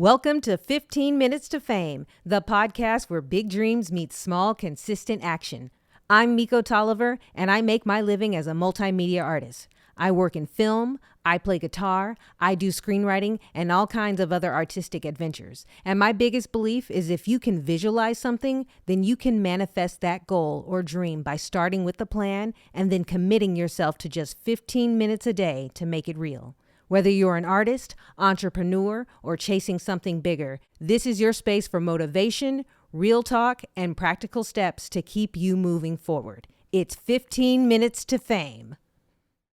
Welcome to 15 Minutes to Fame, the podcast where big dreams meet small, consistent action. I'm mikO Tolliver, and I make my living as a multimedia artist. I work in film, I play guitar, I do screenwriting, and all kinds of other artistic adventures. And my biggest belief is if you can visualize something, then you can manifest that goal or dream by starting with the plan and then committing yourself to just 15 minutes a day to make it real. Whether you're an artist, entrepreneur, or chasing something bigger, this is your space for motivation, real talk, and practical steps to keep you moving forward. It's 15 Minutes to Fame.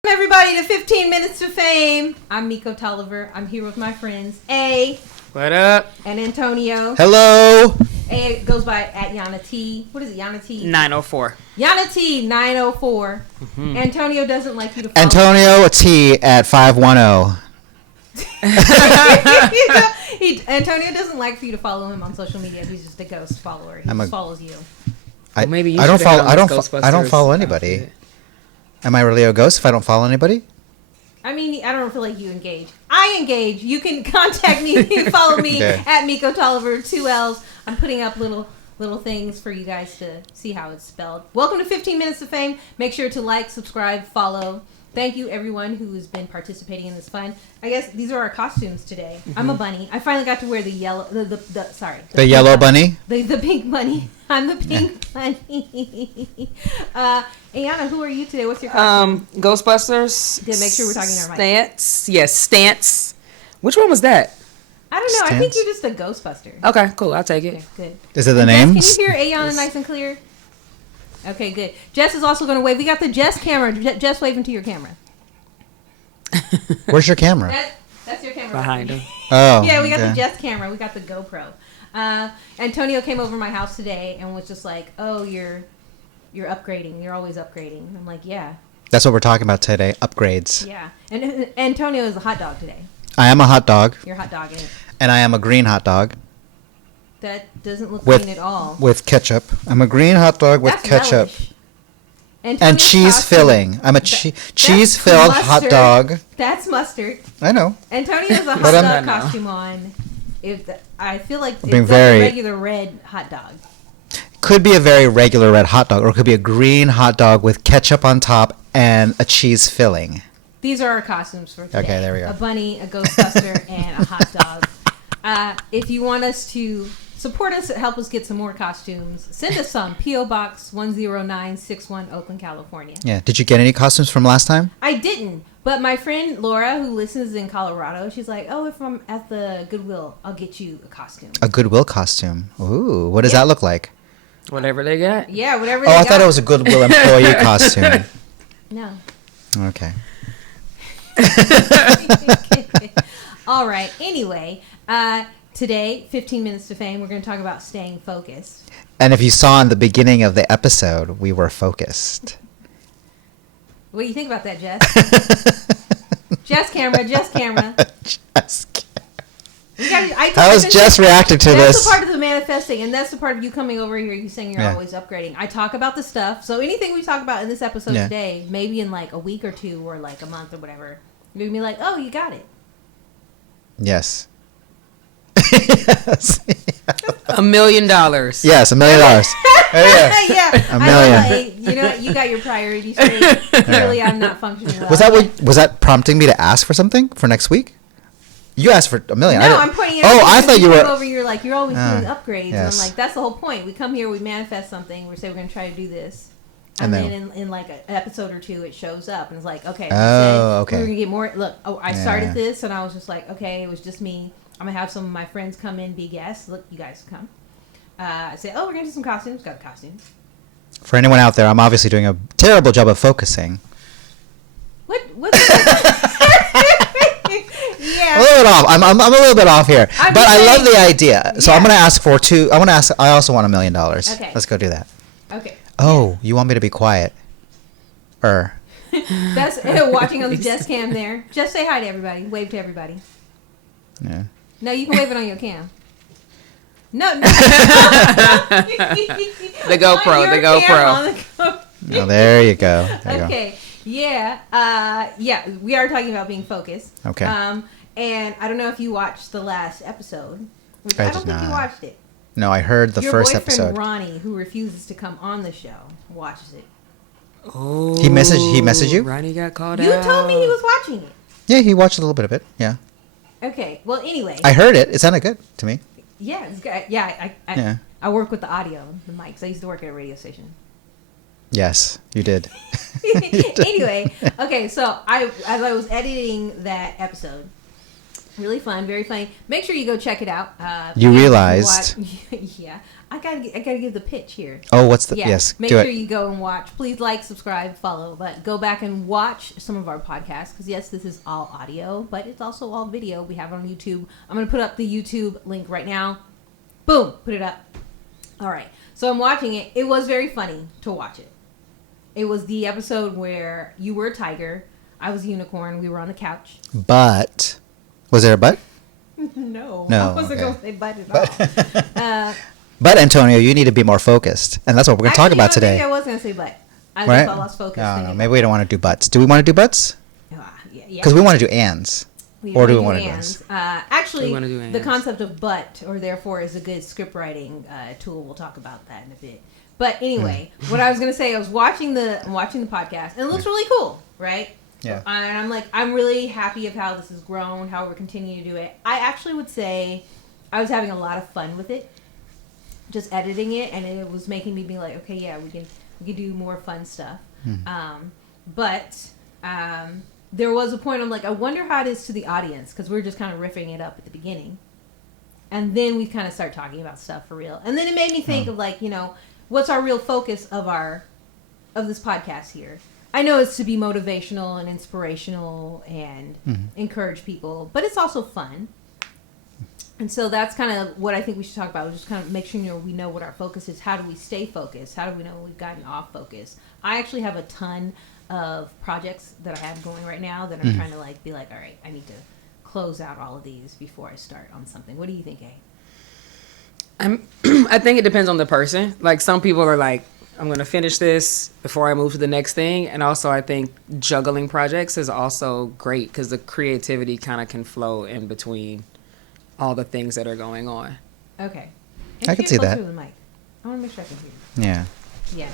Welcome everybody to 15 Minutes to Fame. I'm mikO Tolliver. I'm here with my friends A. What up? And Antonio. Hello. A goes by at YannaT. What is it, YannaT? 904. YannaT 904. Mm-hmm. Antonio doesn't like you to follow Antonio T at 510. Antonio doesn't like for you to follow him on social media. He's just a ghost follower. He just follows you. Well, maybe you I don't follow. I don't follow anybody. Outfit. Am I really a ghost if I don't follow anybody? I mean, I don't feel like you engage. I engage. You can contact me. You can follow me at mikO Tolliver, 2 L's. I'm putting up little things for you guys to see how it's spelled. Welcome to 15 Minutes of Fame. Make sure to like, subscribe, follow. Thank you, everyone who's been participating in this fun. I guess these are our costumes today. Mm-hmm. I'm a bunny. I finally got to wear the yellow, the yellow bunny? The pink bunny. I'm the pink bunny. Ayana, who are you today? What's your costume? Ghostbusters. Yeah, make sure we're talking our mic. Stance. Yes, Stance. Which one was that? I don't know. Stance? I think you're just a Ghostbuster. Okay, cool. I'll take it. Okay, good. Is it the names? Can you hear Ayana nice and clear? Okay, good. Jess is also going to wave. We got the Jess camera. Jess, wave into your camera. Where's your camera? That's your camera. Behind him. Oh. Yeah, we got the Jess camera. We got the GoPro. Antonio came over my house today and was just like, "Oh, you're upgrading. You're always upgrading." I'm like, "Yeah." That's what we're talking about today. Upgrades. Yeah. And Antonio is a hot dog today. I am a hot dog. You're a hot dog, ain't it? And I am a green hot dog. That doesn't look green at all. With ketchup. I'm a green hot dog with ketchup. And cheese filling. I'm a cheese-filled hot dog. That's mustard. I know. Antonio's a hot dog costume on. I feel like it's a regular red hot dog. Could be a very regular red hot dog, or it could be a green hot dog with ketchup on top and a cheese filling. These are our costumes for today. Okay, there we go. A bunny, a Ghostbuster, and a hot dog. If you want us to support us, help us get some more costumes, send us some. P.O. Box 10961, Oakland, California. Yeah. Did you get any costumes from last time? I didn't. But my friend Laura, who listens in Colorado, she's like, "Oh, if I'm at the Goodwill, I'll get you a costume." A Goodwill costume. Ooh. What does that look like? Whatever they got. Yeah, whatever they got. Oh, I thought it was a Goodwill employee costume. No. Okay. All right. Anyway, today, 15 Minutes to Fame, we're going to talk about staying focused. And if you saw in the beginning of the episode, we were focused. What do you think about that, Jess? Jess camera. Jess camera. How was Jess reacting to this? That's the part of the manifesting, and that's the part of you coming over here, you saying you're always upgrading. I talk about the stuff. So anything we talk about in this episode today, maybe in like a week or two or like a month or whatever, you're going to be like, "Oh, you got it." Yes. Yes. $1 million. Yes, $1 million. Yeah, $1 million. You know what? You got your priorities straight. Clearly, I'm not functioning well. Was that prompting me to ask for something for next week? You asked for $1 million. No, I'm pointing out. Oh, I thought you were over. You're like, you're always doing upgrades, yes. and I'm like, that's the whole point. We come here, we manifest something. We say we're going to try to do this, and then in like an episode or two, it shows up, and it's like, okay, we're going to get more. Look, I started this, and I was just like, okay, it was just me. I'm going to have some of my friends come in, be guests. Look, you guys come. I say, oh, we're going to do some costumes. Got costumes. For anyone out there, I'm obviously doing a terrible job of focusing. What's Yeah. A little bit off. I'm a little bit off here, but I love the idea. So I'm going to ask for two. I also want $1 million. Okay. Let's go do that. Okay. Oh, you want me to be quiet? That's watching on the Jess cam there. Just say hi to everybody. Wave to everybody. Yeah. No, you can wave it on your cam. No. The GoPro. No, there you go. Okay. Yeah. We are talking about being focused. Okay. And I don't know if you watched the last episode, which I I don't did think you not. watched it. No, I heard the first Your boyfriend episode. Ronnie, who refuses to come on the show, watches it. Oh, He messaged you? Ronnie got called You out. told me he was watching it. Yeah, he watched a little bit of it. Yeah. Okay. Well, anyway. I heard it. It sounded good to me. Yeah, it's good. Yeah, Yeah. I work with the audio, the mics. I used to work at a radio station. Yes, you did. Anyway, okay, so as I was editing that episode, really fun, very funny. Make sure you go check it out. You realized. Yeah, I gotta give the pitch here. Oh, what's the? Yeah, Yes, make do sure it. you go and watch. Please like, subscribe, follow, but go back and watch some of our podcasts because yes, this is all audio, but it's also all video. We have it on YouTube. I'm gonna put up the YouTube link right now. Boom, put it up. All right, so I'm watching it. It was very funny to watch it. It was the episode where you were a tiger, I was a unicorn. We were on the couch. But was there a but? No, No, I wasn't okay. gonna say but at all. But Antonio, you need to be more focused, and that's what we're going to talk about today. I was gonna say but. I Right? guess I lost focus. No, thinking maybe we don't want to do buts. Do we want to do buts? Yeah. Because we want to do ands. Or do we want to do ands? ands? Actually, We wanna do the ands. concept of but or therefore is a good script writing tool. We'll talk about that in a bit. But anyway, what I was gonna say, I'm watching the podcast, and it looks really cool, right? Yeah. And I'm like, I'm really happy of how this has grown, how we're continuing to do it. I actually would say I was having a lot of fun with it, just editing it, and it was making me be like, okay, yeah, we can do more fun stuff. But there was a point I'm like, I wonder how it is to the audience, because we were just kind of riffing it up at the beginning, and then we kind of start talking about stuff for real, and then it made me think of like, what's our real focus of this podcast here. I know it's to be motivational and inspirational and encourage people, but it's also fun. And so that's kind of what I think we should talk about. Just kind of make sure we know what our focus is. How do we stay focused? How do we know when we've gotten off focus? I actually have a ton of projects that I have going right now that I'm trying to be like, all right, I need to close out all of these before I start on something. What do you think, A? I think it depends on the person. Like some people are like, I'm going to finish this before I move to the next thing. And also I think juggling projects is also great because the creativity kind of can flow in between all the things that are going on. Okay. I can see that. To the mic. I want to make sure I can hear you. Yeah. Yeah.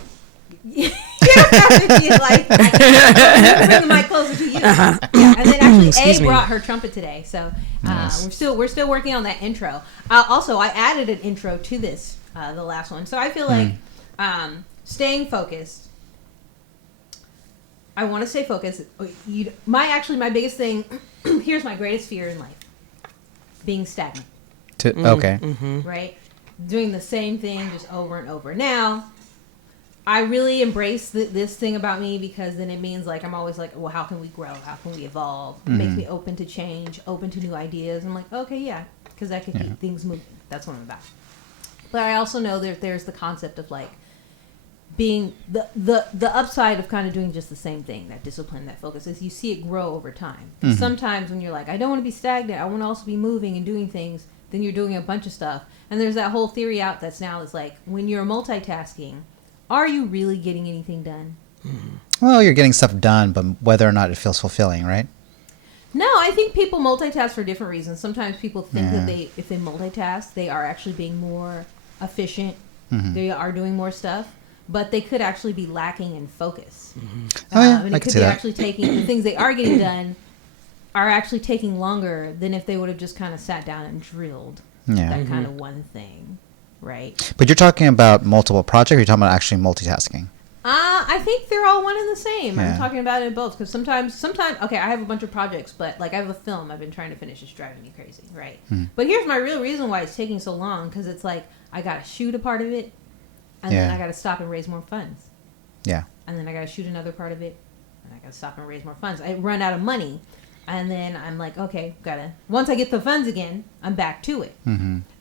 You don't have to be like, I'm bring the mic closer to you. Yeah. And then actually, Excuse A me. brought her trumpet today, so Nice. we're still working on that intro. Also, I added an intro to this, the last one. So I feel like staying focused. I want to stay focused. My biggest thing. Here's my greatest fear in life: being stagnant. Okay. Right? Doing the same thing just over and over. Now, I really embrace this thing about me because then it means like I'm always like, well, how can we grow? How can we evolve? It makes me open to change, open to new ideas. I'm like, okay, yeah, because that can keep things moving. That's what I'm about. But I also know that there's the concept of like being the upside of kind of doing just the same thing, that discipline, that focus, is you see it grow over time. Sometimes when you're like, I don't want to be stagnant, I want to also be moving and doing things, then you're doing a bunch of stuff. And there's that whole theory out that's now is like, when you're multitasking, are you really getting anything done? Well, you're getting stuff done, but whether or not it feels fulfilling, right? No, I think people multitask for different reasons. Sometimes people think that if they multitask, they are actually being more efficient. They are doing more stuff, but they could actually be lacking in focus. Oh, yeah, And I it can could see be that. actually taking the things they are getting done are actually taking longer than if they would have just kind of sat down and drilled Yeah. that kind of one thing, right? But you're talking about multiple projects, or you're talking about actually multitasking? I think they're all one and the same. Yeah. I'm talking about it in both because sometimes, okay, I have a bunch of projects, but like I have a film I've been trying to finish. It's driving me crazy, right? But here's my real reason why it's taking so long, because it's like I got to shoot a part of it, and then Yeah. I got to stop and raise more funds, Yeah. and then I got to shoot another part of it, and I got to stop and raise more funds. I run out of money, and then I'm like, okay, once I get the funds again, I'm back to it.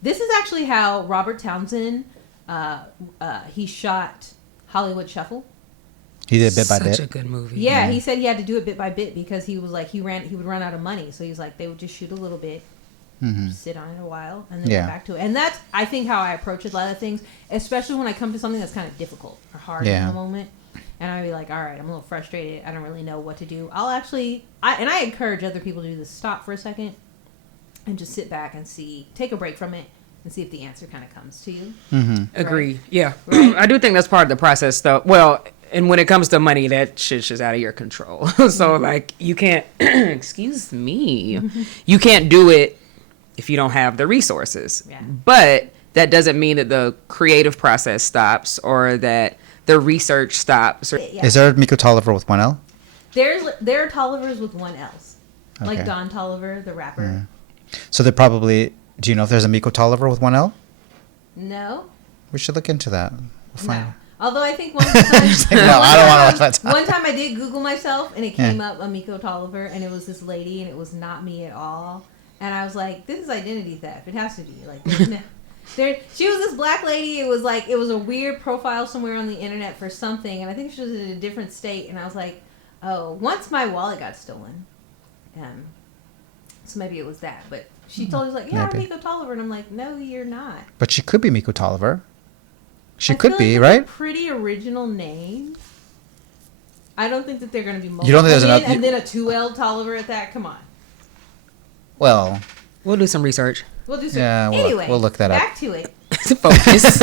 This is actually how Robert Townsend, he shot Hollywood Shuffle. He did bit by Such bit. a good movie. Yeah, he said he had to do it bit by bit because he was like he would run out of money, so he's like they would just shoot a little bit, sit on it a while, and then Yeah. go back to it. And that's I think how I approach a lot of things, especially when I come to something that's kind of difficult or hard in Yeah. the moment, and I'd be like, all right, I'm a little frustrated, I don't really know what to do. I encourage other people to do this. Stop for a second, and just sit back and take a break from it and see if the answer kind of comes to you. Agree. Right? Yeah. Right? I do think that's part of the process, though. Well, and when it comes to money, that shit's just out of your control. So, like, you can't, excuse me, you can't do it if you don't have the resources. Yeah. But that doesn't mean that the creative process stops or that the research stops. Yeah. Is there a mikO Tolliver with one L? There are Tollivers with one L's. Okay. Like Don Tolliver, the rapper. So they're probably... Do you know if there's a mikO Tolliver with one L? No. We should look into that. We'll find No. Although I think one time... no, I don't want to watch that. One time I did Google myself, and it came up a mikO Tolliver, and it was this lady, and it was not me at all. And I was like, this is identity theft. It has to be. Like, she was this black lady. It was a weird profile somewhere on the internet for something, and I think she was in a different state. And I was like, oh, once my wallet got stolen. So maybe it was that. But she told us, like, yeah, I'm mikO Tolliver. And I'm like, no, you're not. But she could be mikO Tolliver. She I could feel be, like right? A pretty original name. I don't think that they're going to be multiple. You don't think there's enough... And then a 2L Tolliver at that? Come on. Well... We'll do some research. We'll do some... Yeah, anyway, we'll look that up. Back to it. Focus.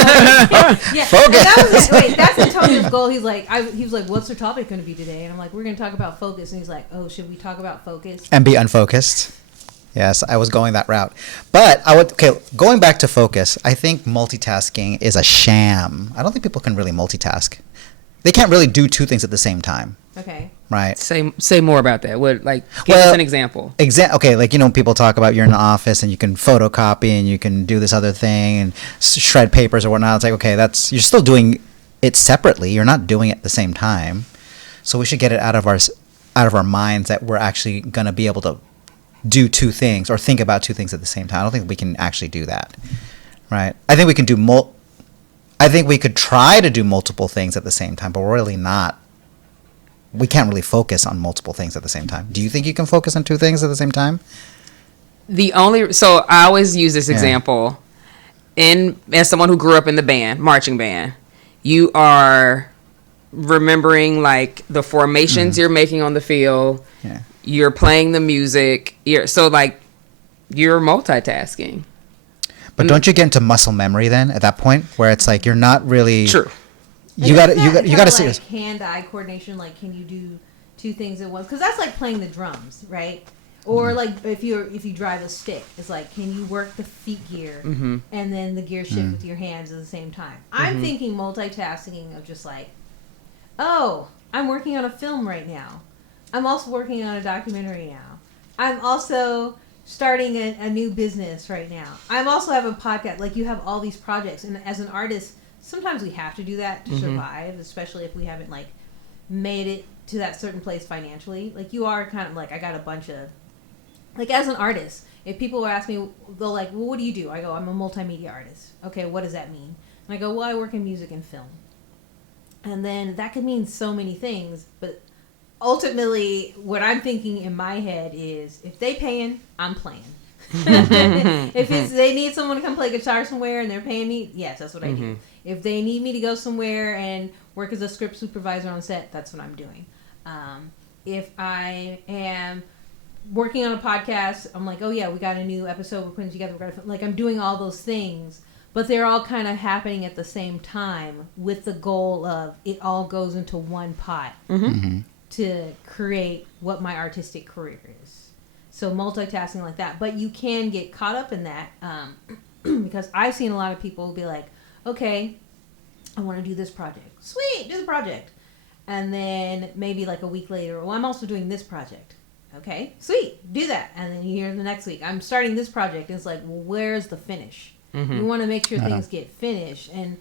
Yeah, Focus. That's Antonio's goal. He was like, what's the topic going to be today? And I'm like, we're going to talk about focus. And he's like, oh, should we talk about focus? And be unfocused. Yes, I was going that route. But going back to focus, I think multitasking is a sham. I don't think people can really multitask. They can't really do two things at the same time. Okay. Right. Say more about that. Give us an example. Okay, like, people talk about you're in the office and you can photocopy and you can do this other thing and shred papers or whatnot. It's like, okay, you're still doing it separately. You're not doing it at the same time. So we should get it out of our minds that we're actually going to be able to do two things or think about two things at the same time. I don't think we can actually do that. Right? I think we can do I think we could try to do multiple things at the same time, but we're really not. We can't really focus on multiple things at the same time. Do you think you can focus on two things at the same time? So I always use this example as someone who grew up in the marching band, you are remembering like the formations you're making on the field. Yeah. You're playing the music. You're multitasking. But don't you get into muscle memory then at that point where it's like you're not really true. You got to see like hand-eye coordination. Like, can you do two things at once? Because that's like playing the drums, right? Or like if you drive a stick, it's like, can you work the feet gear and then the gear shift with your hands at the same time? I'm thinking multitasking of just like, oh, I'm working on a film right now. I'm also working on a documentary now. I'm also starting a new business right now. I also have a podcast. Like, you have all these projects, and as an artist, sometimes we have to do that to survive, especially if we haven't like made it to that certain place financially. Like, you are kind of like, I got a bunch of, like, as an artist, if people ask me, they'll like, well, what do you do? I go, I'm a multimedia artist. Okay, what does that mean? And I go, well, I work in music and film. And then that could mean so many things, but ultimately, what I'm thinking in my head is, if they paying, I'm playing. If they need someone to come play guitar somewhere and they're paying me, yes, that's what I do. If they need me to go somewhere and work as a script supervisor on set, that's what I'm doing. If I am working on a podcast, I'm like, oh yeah, we got a new episode we're putting together. Like, I'm doing all those things, but they're all kind of happening at the same time with the goal of it all goes into one pot to create what my artistic career is. So multitasking like that, but you can get caught up in that because I've seen a lot of people be like, okay, I want to do this project. Sweet, do the project. And then maybe like a week later, well, I'm also doing this project. Okay, sweet, do that. And then you hear the next week, I'm starting this project. And it's like, well, where's the finish? You want to make sure things get finished. And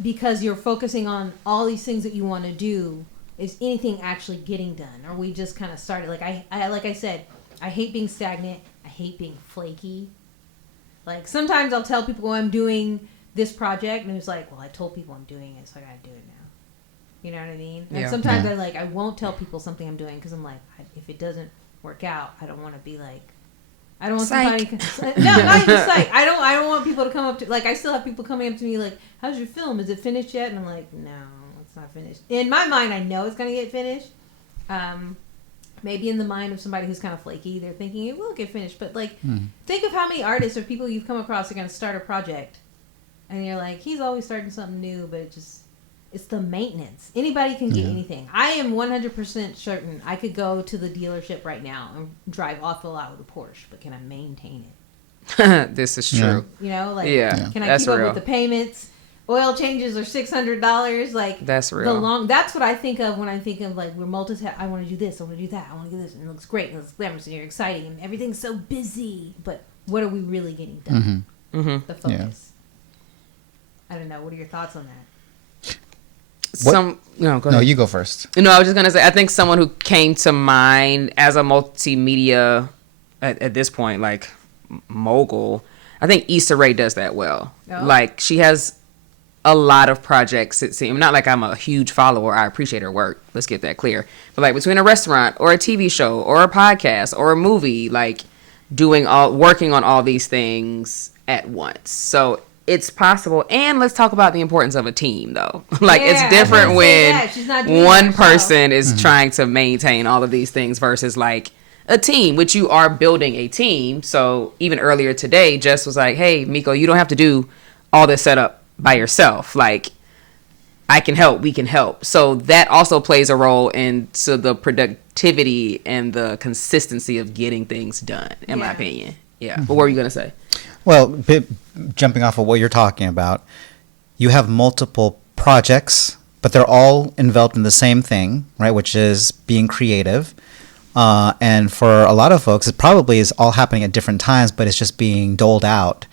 because you're focusing on all these things that you want to do, is anything actually getting done? Or we just kind of started? Like I said, I hate being stagnant. I hate being flaky. Like, sometimes I'll tell people I'm doing this project, and it's like, well, I told people I'm doing it, so I gotta do it now. You know what I mean? And sometimes I won't tell people something I'm doing because I'm like, if it doesn't work out, I don't want to be like, I don't want somebody. No, not even psych. I don't want people to come up to, like, I still have people coming up to me like, how's your film? Is it finished yet? And I'm like, no, it's not finished. In my mind, I know it's gonna get finished. maybe in the mind of somebody who's kind of flaky, they're thinking it will get finished. But like, think of how many artists or people you've come across are going to start a project, and you're like, he's always starting something new, but it's the maintenance. Anybody can get anything. I am 100% certain I could go to the dealership right now and drive off the lot with a Porsche, but can I maintain it? This is true. You know, like, can I that's keep up real. with the payments? Oil changes are $600. Like, that's real. That's what I think of when I think of like, we're multitask. I want to do this. I want to do that. I want to do this, and it looks great and it's glamorous and you're exciting and everything's so busy. But what are we really getting done? The focus. I don't know. What are your thoughts on that? Go ahead. No, you go first. No, I was just gonna say, I think someone who came to mind as a multimedia at this point, like mogul, I think Issa Rae does that well. Oh. Like, she has a lot of projects. It seems not like I'm a huge follower. I appreciate her work. Let's get that clear. But like, between a restaurant or a TV show or a podcast or a movie, like working on all these things at once. So it's possible. And let's talk about the importance of a team, though. Like, it's different when one person is trying to maintain all of these things versus like a team, which you are building a team. So even earlier today, Jess was like, hey, mikO, you don't have to do all this setup by yourself. Like, I can help, we can help. So that also plays a role into the productivity and the consistency of getting things done, in my opinion. Yeah. But what were you going to say? Well, jumping off of what you're talking about, you have multiple projects, but they're all enveloped in the same thing, right? Which is being creative. And for a lot of folks, it probably is all happening at different times, but it's just being doled out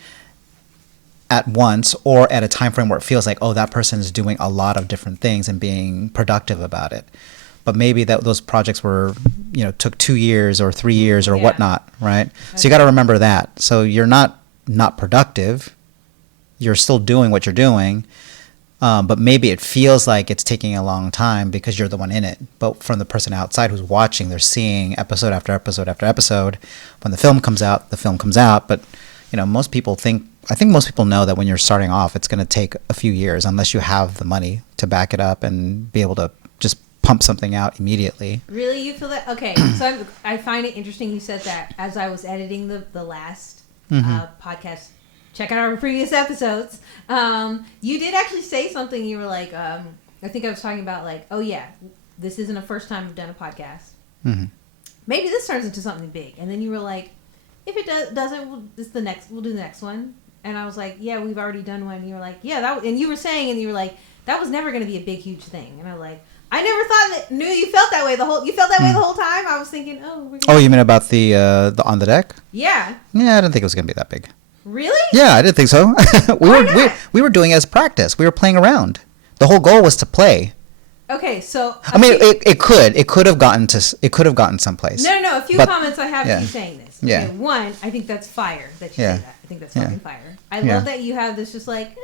at once or at a time frame where it feels like, oh, that person is doing a lot of different things and being productive about it. But maybe those projects were, took 2 years or 3 years or whatnot, right? Okay. So you got to remember that. So you're not productive. You're still doing what you're doing. But maybe it feels like it's taking a long time because you're the one in it. But from the person outside who's watching, they're seeing episode after episode after episode. When the film comes out, the film comes out. But, I think most people know that when you're starting off, it's going to take a few years unless you have the money to back it up and be able to just pump something out immediately. Really? You feel that? Okay. So I find it interesting you said that as I was editing the last podcast. Check out our previous episodes. You did actually say something. You were like, I think I was talking about like, oh yeah, this isn't the first time I've done a podcast. Maybe this turns into something big. And then you were like, if it doesn't, we'll do the next one. And I was like, yeah, we've already done one. And you were like, yeah, and you were saying, and you were like, that was never going to be a big, huge thing. And I was like, I never knew you felt that way the whole time. I was thinking, oh, you mean about the on the deck? Yeah. Yeah, I didn't think it was going to be that big. Really? Yeah, I didn't think so. we were doing it as practice. We were playing around. The whole goal was to play. Okay, so I mean, it could have gotten someplace. No. A few comments I have to you saying this. Okay, yeah. One, I think that's fire that you say that. I think that's fucking fire. I love that you have this just like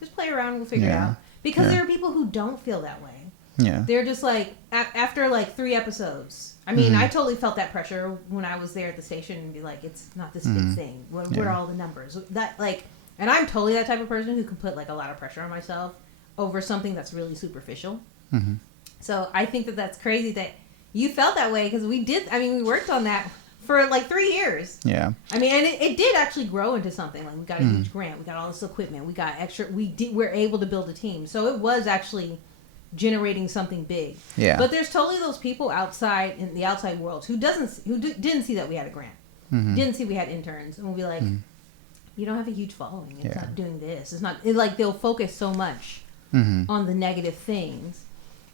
just play around and we'll figure it out. Because there are people who don't feel that way. Yeah. They're just like after like 3 episodes. I mean, I totally felt that pressure when I was there at the station and be like, it's not this big thing. What are all the numbers? And I'm totally that type of person who can put like a lot of pressure on myself over something that's really superficial. So I think that's crazy that you felt that way because we worked on that for like 3 years. Yeah. I mean, and it did actually grow into something. Like we got a huge grant, we got all this equipment, we got extra. We're able to build a team. So it was actually generating something big. Yeah. But there's totally those people outside in the outside world who didn't see that we had a grant, didn't see we had interns, and we'll be like, you don't have a huge following. It's not doing this. It's not like they'll focus so much on the negative things.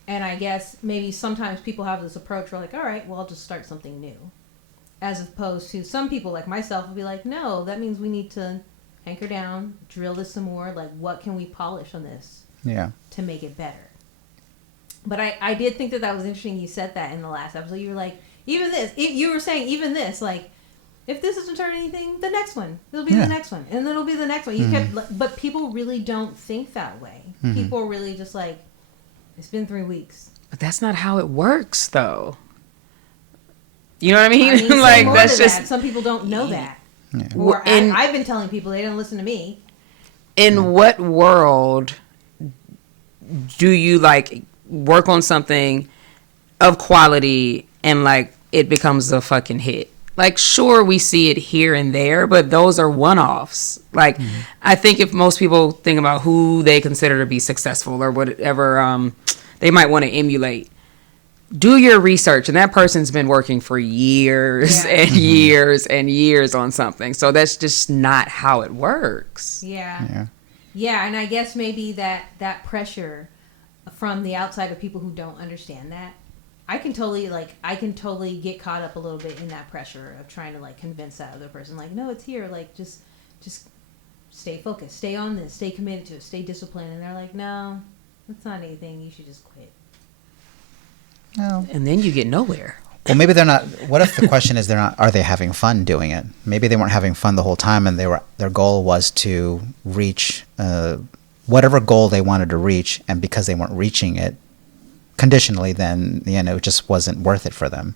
And I guess maybe sometimes people have this approach where like, all right, well, I'll just start something new. As opposed to some people like myself will be like, no, that means we need to anchor down, drill this some more. Like, what can we polish on this to make it better? But I did think that was interesting. You said that in the last episode. You were like, even this. You were saying even this. Like, if this doesn't turn anything, the next one. It'll be the next one. And then it'll be the next one. You kept, but people really don't think that way. People are really just like, it's been 3 weeks. But that's not how it works, though. You know what I mean? Like, that's just... That. Some people don't know that. Yeah. Or I've been telling people they don't listen to me. In what world do you, like, work on something of quality and like it becomes a fucking hit. Like, sure, we see it here and there, but those are one-offs. Like, I think if most people think about who they consider to be successful or whatever they might want to emulate, do your research. And that person's been working for years and years and years on something. So that's just not how it works. Yeah, and I guess maybe that pressure from the outside of people who don't understand that, I can totally get caught up a little bit in that pressure of trying to like convince that other person, like, no, it's here, like just stay focused, stay on this, stay committed to it, stay disciplined. And they're like, no, that's not anything, you should just quit. No. And then you get nowhere. Well, maybe they're not. What if the question is are they having fun doing it? Maybe they weren't having fun the whole time, and their goal was to reach whatever goal they wanted to reach, and because they weren't reaching it conditionally, then it just wasn't worth it for them.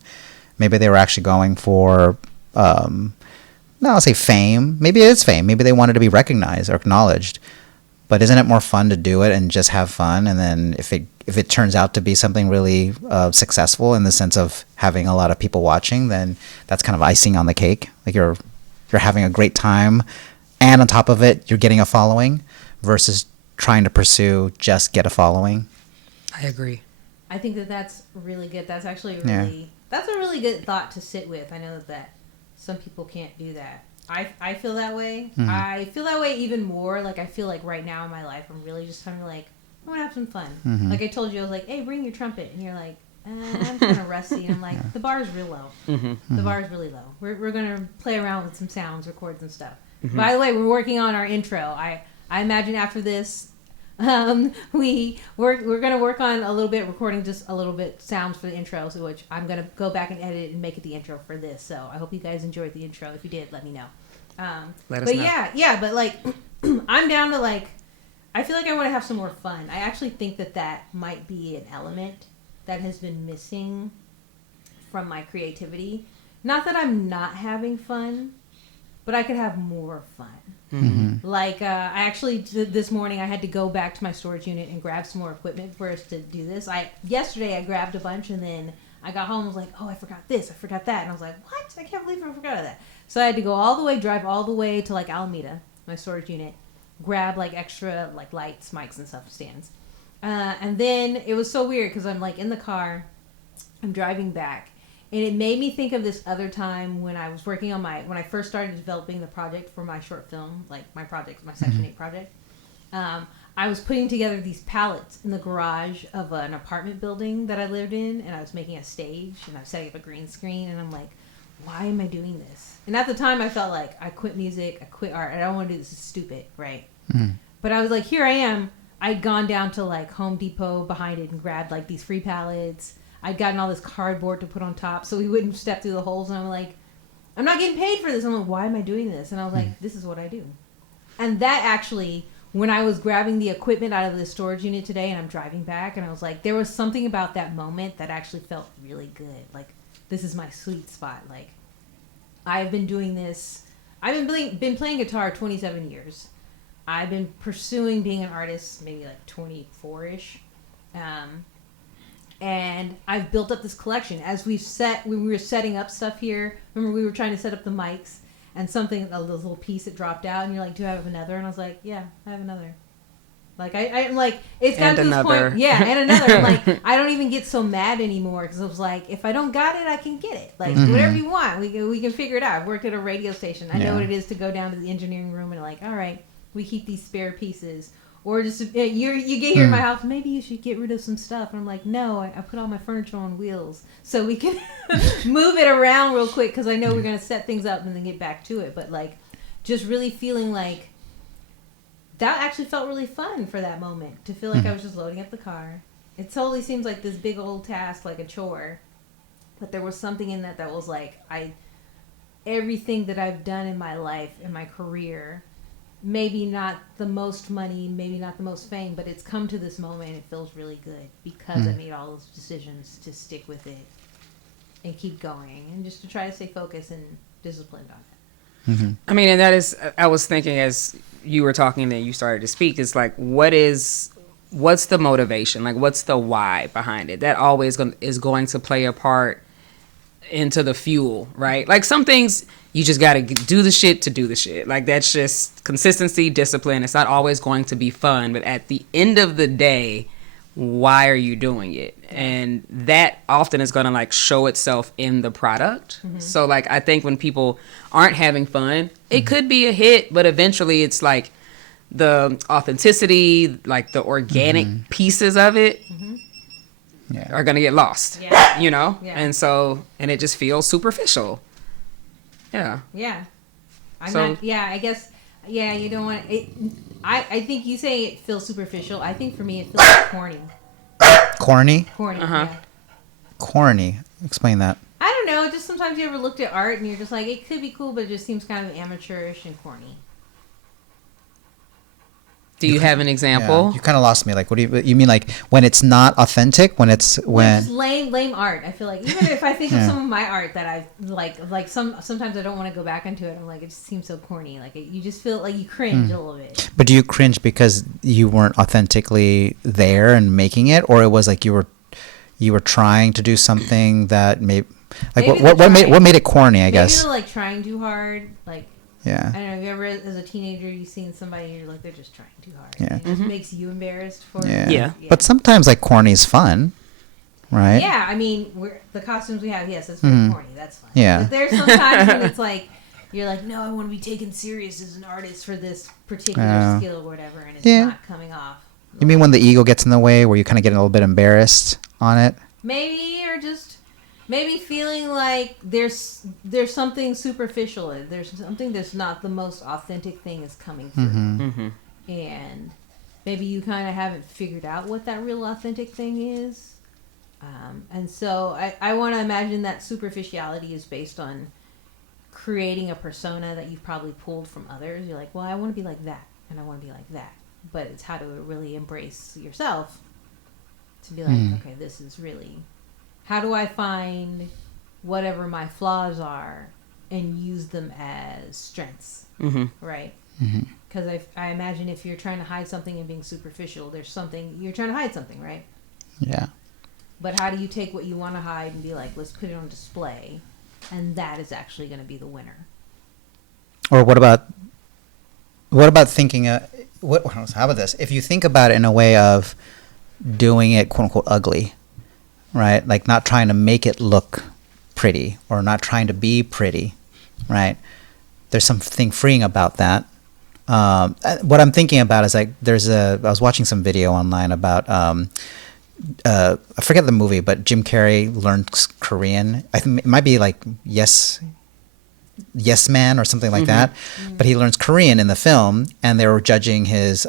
Maybe they were actually going for I'll say fame. Maybe it is fame. Maybe they wanted to be recognized or acknowledged. But isn't it more fun to do it and just have fun? And then if it turns out to be something really successful in the sense of having a lot of people watching, then that's kind of icing on the cake. Like you're having a great time, and on top of it, you're getting a following, versus trying to pursue just get a following. I agree. I think that's really good. That's actually that's a really good thought to sit with. I know that some people can't do that. I feel that way. Mm-hmm. I feel that way even more. Like, I feel like right now in my life, I'm really just kind of like, I want to have some fun. Mm-hmm. Like I told you, I was like, hey, bring your trumpet. And you're like, I'm kind of rusty. And I'm like, the bar is real low. Mm-hmm. The bar is really low. We're going to play around with some sounds, records, and stuff. Mm-hmm. By the way, we're working on our intro. I imagine after this, we're going to work on a little bit, recording just a little bit sounds for the intro, so which I'm going to go back and edit and make it the intro for this. So I hope you guys enjoyed the intro. If you did, let me know. Let us know. Yeah, but like, I'm down to like, I feel like I want to have some more fun. I actually think that might be an element that has been missing from my creativity. Not that I'm not having fun, but I could have more fun. Mm-hmm. Like, I actually, this morning, I had to go back to my storage unit and grab some more equipment for us to do this. Yesterday, I grabbed a bunch, and then I got home and was like, oh, I forgot this, I forgot that. And I was like, what? I can't believe I forgot that. So I had to drive all the way to, like, Alameda, my storage unit, grab, like, extra, like, lights, mics, and stuff, stands. And then it was so weird, because I'm, like, in the car, I'm driving back. And it made me think of this other time when I was working on when I first started developing the project for my short film, like my Section 8 project. I was putting together these pallets in the garage of an apartment building that I lived in, and I was making a stage, and I was setting up a green screen, and I'm like, why am I doing this? And at the time, I felt like I quit music, I quit art, I don't want to do this, it's stupid, right? Mm-hmm. But I was like, here I am. I'd gone down to like Home Depot behind it and grabbed like these free pallets. I'd gotten all this cardboard to put on top so we wouldn't step through the holes. And I'm like, I'm not getting paid for this. I'm like, why am I doing this? And I was like, this is what I do. And that actually, when I was grabbing the equipment out of the storage unit today and I'm driving back, and I was like, there was something about that moment that actually felt really good. Like, this is my sweet spot. Like, I've been doing this. I've been playing guitar 27 years. I've been pursuing being an artist maybe like 24-ish. And I've built up this collection. As when we were setting up stuff here, remember we were trying to set up the mics, and a little piece that dropped out, and you're like, do I have another? And I was like, yeah, I have another. Like, I'm like, it's gotten to this point. Yeah, and another. I'm like, I don't even get so mad anymore, because I was like, if I don't got it, I can get it. Like, whatever you want, we can figure it out. I've worked at a radio station. I know what it is to go down to the engineering room and like, all right, we keep these spare pieces. Or just, you get here in my house, maybe you should get rid of some stuff. And I'm like, no, I put all my furniture on wheels so we can move it around real quick, because I know we're going to set things up and then get back to it. But, like, just really feeling like that actually felt really fun for that moment, to feel like I was just loading up the car. It totally seems like this big old task, like a chore. But there was something in that was like, everything that I've done in my life, in my career, maybe not the most money, maybe not the most fame, but it's come to this moment and it feels really good because I made all those decisions to stick with it and keep going and just to try to stay focused and disciplined on it. Mm-hmm. I mean, and that is, I was thinking as you were talking and then you started to speak, is like, what's the motivation? Like, what's the why behind it? That always is going to play a part into the fuel, right? Like some things you just got to do the shit to do the shit. Like that's just consistency, discipline. It's not always going to be fun, but at the end of the day, why are you doing it? And that often is going to like show itself in the product. So like I think when people aren't having fun, it could be a hit, but eventually it's like the authenticity, like the organic pieces of it are going to get lost, you know? And so, and it just feels superficial. Yeah. Yeah. I guess, you don't want it. I think you say it feels superficial. I think for me it feels corny. Corny? Corny, yeah. Corny. Explain that. I don't know. Just sometimes you ever looked at art and you're just like, it could be cool, but it just seems kind of amateurish and corny. Do you have an example? Yeah, you kind of lost me. Like, what do you mean? Like when it's not authentic? When it's just lame art. I feel like even if I think of some of my art that I like sometimes I don't want to go back into it. I'm like, it just seems so corny. Like you just feel like you cringe a little bit. But do you cringe because you weren't authentically there and making it, or it was like you were trying to do something that maybe what made it corny? I guess maybe like trying too hard, like. Yeah. I don't know. Have you ever, as a teenager, you've seen somebody and you're like, they're just trying too hard. Yeah. It just makes you embarrassed for it. Yeah. But sometimes like corny is fun, right? Yeah. I mean, the costumes we have, yes, that's very corny. That's fun. Yeah. But there's sometimes when it's like, you're like, no, I want to be taken serious as an artist for this particular skill or whatever, and it's not coming off. You mean when the ego gets in the way, where you kind of get a little bit embarrassed on it? Maybe, or just maybe feeling like there's something superficial. There's something that's not the most authentic thing is coming through. And maybe you kind of haven't figured out what that real authentic thing is. And so I want to imagine that superficiality is based on creating a persona that you've probably pulled from others. You're like, well, I want to be like that, and I want to be like that. But it's how to really embrace yourself to be like, okay, this is really... How do I find whatever my flaws are and use them as strengths, right? Because I imagine if you're trying to hide something and being superficial, there's something, you're trying to hide something, right? Yeah. But how do you take what you want to hide and be like, let's put it on display, and that is actually going to be the winner? Or what about thinking, how about this? If you think about it in a way of doing it, quote unquote, ugly, right? Like not trying to make it look pretty or not trying to be pretty, right? There's something freeing about that. What I'm thinking about is like I was watching some video online about I forget the movie, but Jim Carrey learns Korean. I think it might be like Yes Man or something like that. But he learns Korean in the film, and they were judging his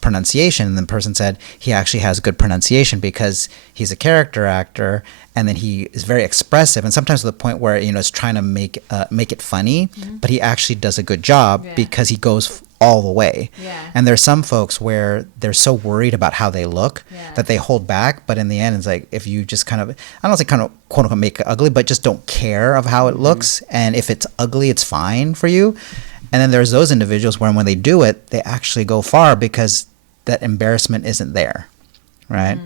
pronunciation, and the person said he actually has good pronunciation because he's a character actor, and then he is very expressive, and sometimes to the point where it's trying to make it funny, but he actually does a good job because he goes all the way. And there's some folks where they're so worried about how they look that they hold back, but in the end it's like if you just kind of, I don't say kind of quote unquote make it ugly, but just don't care of how it looks, and if it's ugly it's fine for you. And then there's those individuals where when they do it they actually go far because that embarrassment isn't there, right?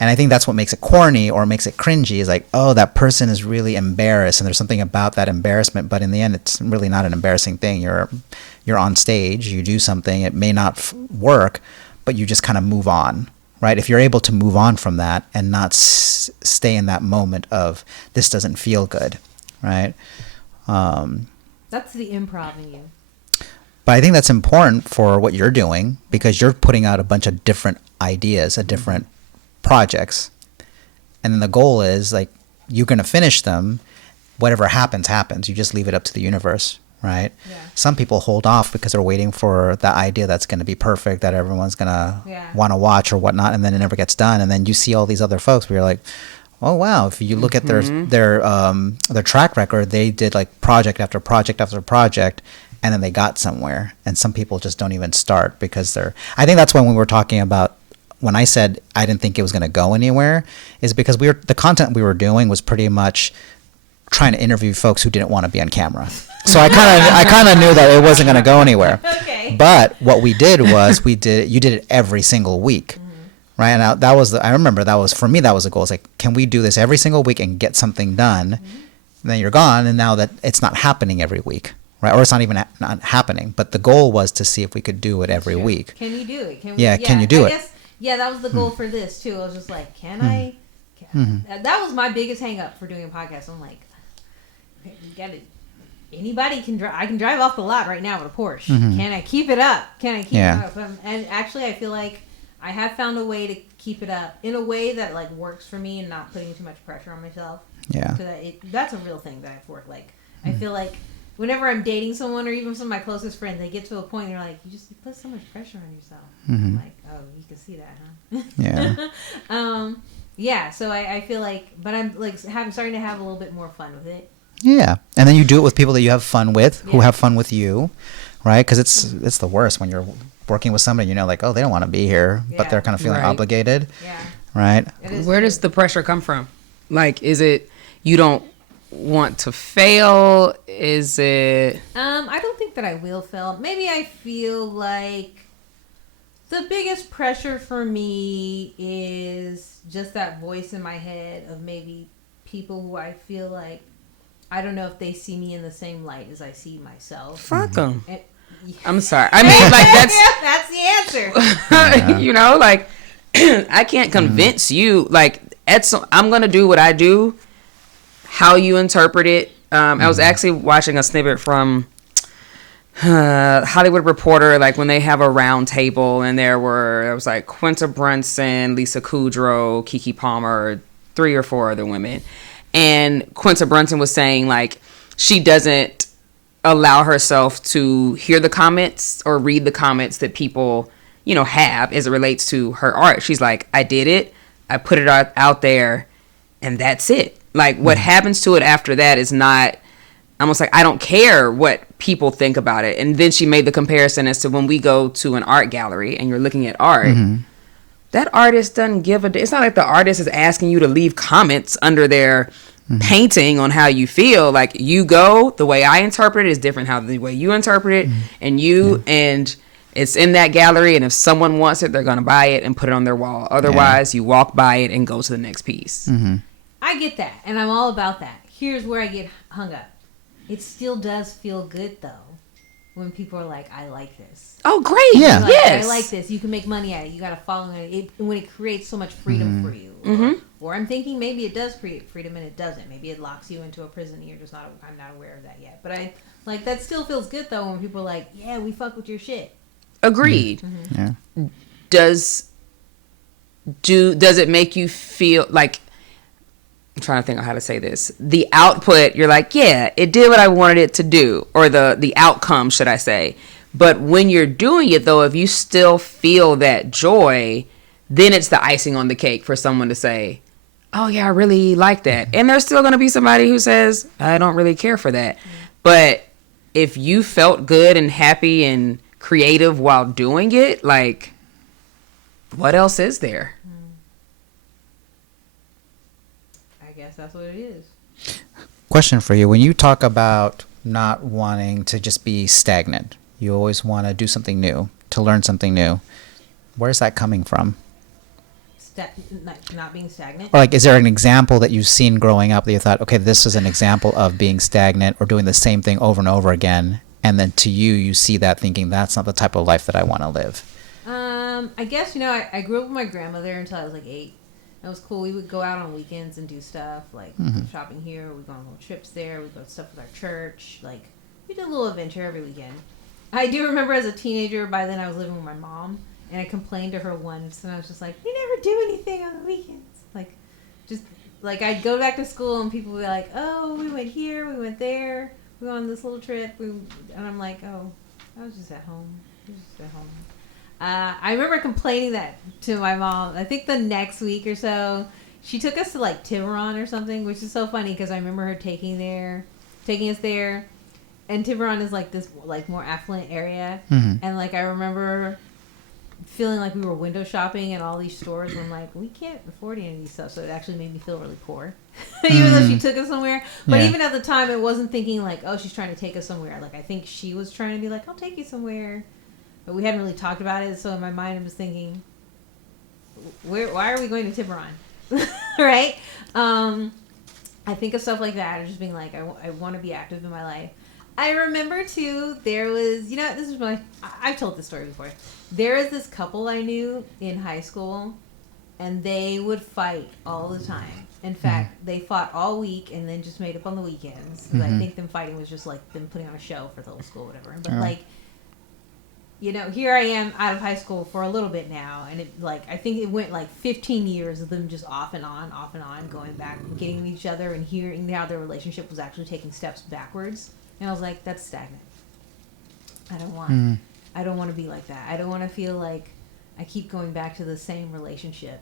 And I think that's what makes it corny or makes it cringy, is like, oh, that person is really embarrassed and there's something about that embarrassment, but in the end it's really not an embarrassing thing. You're on stage, you do something, it may not work, but you just kind of move on, right? If you're able to move on from that and not stay in that moment of this doesn't feel good, right? That's the improv in you. But I think that's important for what you're doing because you're putting out a bunch of different ideas, different projects. And then the goal is like you're going to finish them. Whatever happens, happens. You just leave it up to the universe, right? Yeah. Some people hold off because they're waiting for the idea that's going to be perfect, that everyone's going to want to watch or whatnot, and then it never gets done. And then you see all these other folks where you're like, oh wow, if you look at their track record, they did like project after project after project, and then they got somewhere. And some people just don't even start because I think that's when we were talking about, when I said I didn't think it was going to go anywhere, is because the content we were doing was pretty much trying to interview folks who didn't want to be on camera. So I kind of knew that it wasn't going to go anywhere. Okay. But what we did was you did it every single week, right? And I remember that was, for me, that was a goal. It's like, can we do this every single week and get something done? And then you're gone, and now that it's not happening every week, right? Or it's not even not happening. But the goal was to see if we could do it every week. Can you do it? Can you do it? Yeah, that was the goal for this too. I was just like, that was my biggest hang up for doing a podcast. I'm like, okay, you got to, anybody can drive. I can drive off the lot right now with a Porsche. Can I keep it up? It up? And actually, I feel like I have found a way to keep it up in a way that like works for me and not putting too much pressure on myself. Yeah. So that's a real thing that I've worked. Like, I feel like whenever I'm dating someone or even some of my closest friends, they get to a point and they're like, you put so much pressure on yourself. I'm like, oh, you can see that, huh? Yeah. So I feel like, but I'm like starting to have a little bit more fun with it. Yeah. And then you do it with people that you have fun with, who have fun with you, right? Because it's the worst when you're working with somebody, like, oh, they don't want to be here, but they're kind of feeling obligated. Yeah. Right? Where does the pressure come from? Like, is it you don't want to fail? Is it... I don't think that I will fail. Maybe I feel like the biggest pressure for me is just that voice in my head of maybe people who I feel like, I don't know if they see me in the same light as I see myself. Fuck them. I'm sorry. I mean, like, that's the answer. Like, I can't convince you. Like, I'm going to do what I do, how you interpret it. I was actually watching a snippet from Hollywood Reporter, like when they have a round table, and there was like Quinta Brunson, Lisa Kudrow, Keke Palmer, 3 or 4 other women. And Quinta Brunson was saying, like, she doesn't allow herself to hear the comments or read the comments that people, have as it relates to her art. She's like, I did it. I put it out there, and that's it. Like, what happens to it after that is not, almost like, I don't care what people think about it. And then she made the comparison as to when we go to an art gallery and you're looking at art, that artist doesn't give a... It's not like the artist is asking you to leave comments under their painting on how you feel. Like, you go, the way I interpret it is different how the way you interpret it, and it's in that gallery, and if someone wants it, they're going to buy it and put it on their wall. Otherwise, you walk by it and go to the next piece. I get that, and I'm all about that. Here's where I get hung up. It still does feel good, though, when people are like, I like this. Oh, great. Yeah. Like, yes. I like this. You can make money at it. You got to follow it. When it creates so much freedom for you. Or I'm thinking maybe it does create freedom and it doesn't. Maybe it locks you into a prison and you're just not, I'm not aware of that yet. But that still feels good, though, when people are like, yeah, we fuck with your shit. Agreed. Yeah. Does it make you feel like... I'm trying to think of how to say this. The output, you're like, yeah, it did what I wanted it to do. Or the outcome, should I say. But when you're doing it, though, if you still feel that joy, then it's the icing on the cake for someone to say, oh, yeah, I really like that. And there's still going to be somebody who says, I don't really care for that. But if you felt good and happy and creative while doing it, like, what else is there? That's what it is. Question for you. When you talk about not wanting to just be stagnant, you always want to do something new, to learn something new. Where's that coming from? Not being stagnant? Or like, is there an example that you've seen growing up that you thought, okay, this is an example of being stagnant or doing the same thing over and over again, and then to you see that thinking, that's not the type of life that I want to live? I guess, I grew up with my grandmother until I was like 8. It was cool. We would go out on weekends and do stuff, like shopping here. We'd go on little trips there. We'd go to stuff with our church. Like, we did a little adventure every weekend. I do remember as a teenager, by then I was living with my mom, and I complained to her once, and I was just like, we never do anything on the weekends. Like, I'd go back to school, and people would be like, oh, we went here, we went there, we went on this little trip. And I'm like, oh, I was just at home. I remember complaining that to my mom. I think the next week or so, she took us to like Tiburon or something, which is so funny because I remember her taking us there, and Tiburon is like this like more affluent area, and like I remember feeling like we were window shopping in all these stores, and I'm like, we can't afford any of these stuff, so it actually made me feel really poor, even though she took us somewhere. But even at the time, it wasn't thinking like, oh, she's trying to take us somewhere. Like, I think she was trying to be like, I'll take you somewhere. But we hadn't really talked about it, so in my mind, I was thinking, why are we going to Tiburon? Right? I think of stuff like that, or just being like, I want to be active in my life. I remember too, there was, this is I've told this story before. There was this couple I knew in high school, and they would fight all the time. In fact, they fought all week and then just made up on the weekends. I think them fighting was just like them putting on a show for the whole school, whatever. But here I am out of high school for a little bit now, and I think it went 15 years of them just off and on, going back and getting each other and hearing how their relationship was actually taking steps backwards. And I was like, that's stagnant. I don't want to be like that. I don't want to feel like I keep going back to the same relationship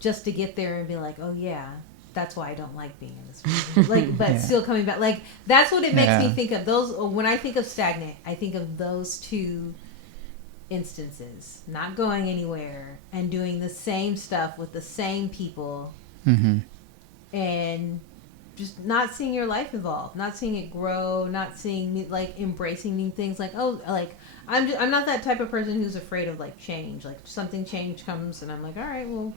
just to get there and be like, oh yeah, that's why I don't like being in this relationship. But still coming back. That's what it makes me think of. Those, when I think of stagnant, I think of those two instances. Not going anywhere and doing the same stuff with the same people. And just not seeing your life evolve, not seeing it grow, not seeing embracing new things. I'm not that type of person who's afraid of change. Something change comes and I'm like, all right, well,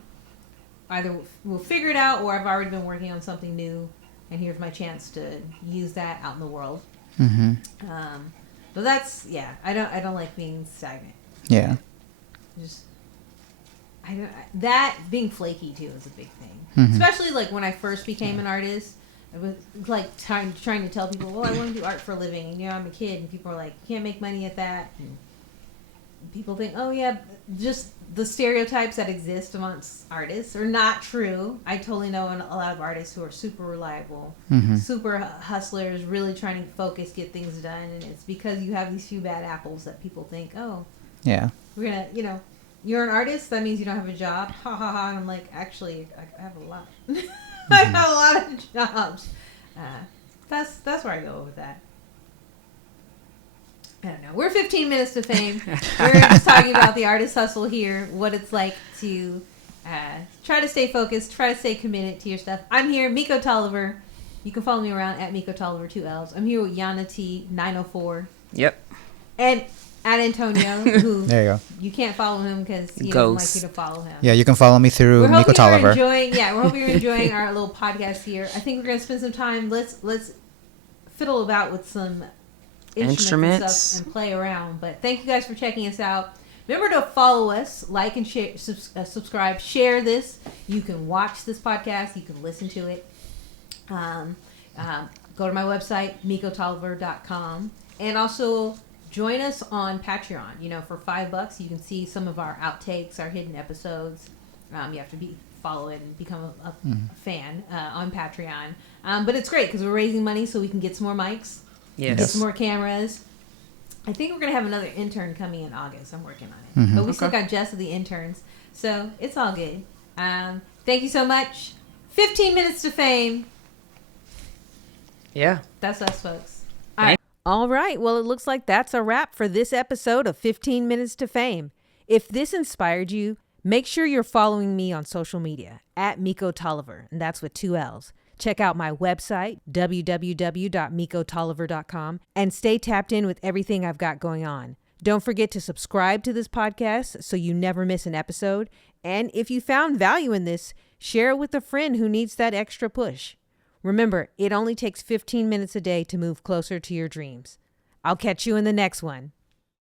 either we'll figure it out, or I've already been working on something new, and here's my chance to use that out in the world. But that's I don't like being stagnant. Yeah. That being flaky too is a big thing, especially when I first became an artist. I was trying to tell people, well, I want to do art for a living, and I'm a kid, and people are like, you can't make money at that. And people think, oh yeah, just the stereotypes that exist amongst artists are not true. I totally know a lot of artists who are super reliable, super hustlers, really trying to focus, get things done, and it's because you have these few bad apples that people think, oh, yeah, we're gonna, you're an artist, that means you don't have a job, ha ha ha. And I'm like, actually, I have a lot. I have a lot of jobs. That's where I go with that. I don't know. We're 15 minutes to fame. We're just talking about the artist hustle here, what it's like to try to stay focused, try to stay committed to your stuff. I'm here, mikO Tolliver. You can follow me around at mikO Tolliver, 2 L's. I'm here with YannaT 904. Yep. And at Antonio, who there you go. You can't follow him because he doesn't like you to follow him. Yeah, you can follow me through mikO Tolliver. We're hoping you're enjoying our little podcast here. I think we're gonna spend some time. Let's fiddle about with some instruments and stuff and play around. But thank you guys for checking us out. Remember to follow us, like and share, subscribe, share this. You can watch this podcast. You can listen to it. Go to my website, mikotolliver.com, and also join us on Patreon. For $5, you can see some of our outtakes, our hidden episodes. You have to follow it and become a fan on Patreon. But it's great because we're raising money so we can get some more mics, get some more cameras. I think we're going to have another intern coming in August. I'm working on it. But we still got Jess of the interns. So it's all good. Thank you so much. 15 minutes to fame. Yeah. That's us, folks. All right. Well, it looks like that's a wrap for this episode of 15 Minutes to Fame. If this inspired you, make sure you're following me on social media at mikO Tolliver, and that's with 2 L's. Check out my website, www.mikotolliver.com, and stay tapped in with everything I've got going on. Don't forget to subscribe to this podcast so you never miss an episode. And if you found value in this, share it with a friend who needs that extra push. Remember, it only takes 15 minutes a day to move closer to your dreams. I'll catch you in the next one.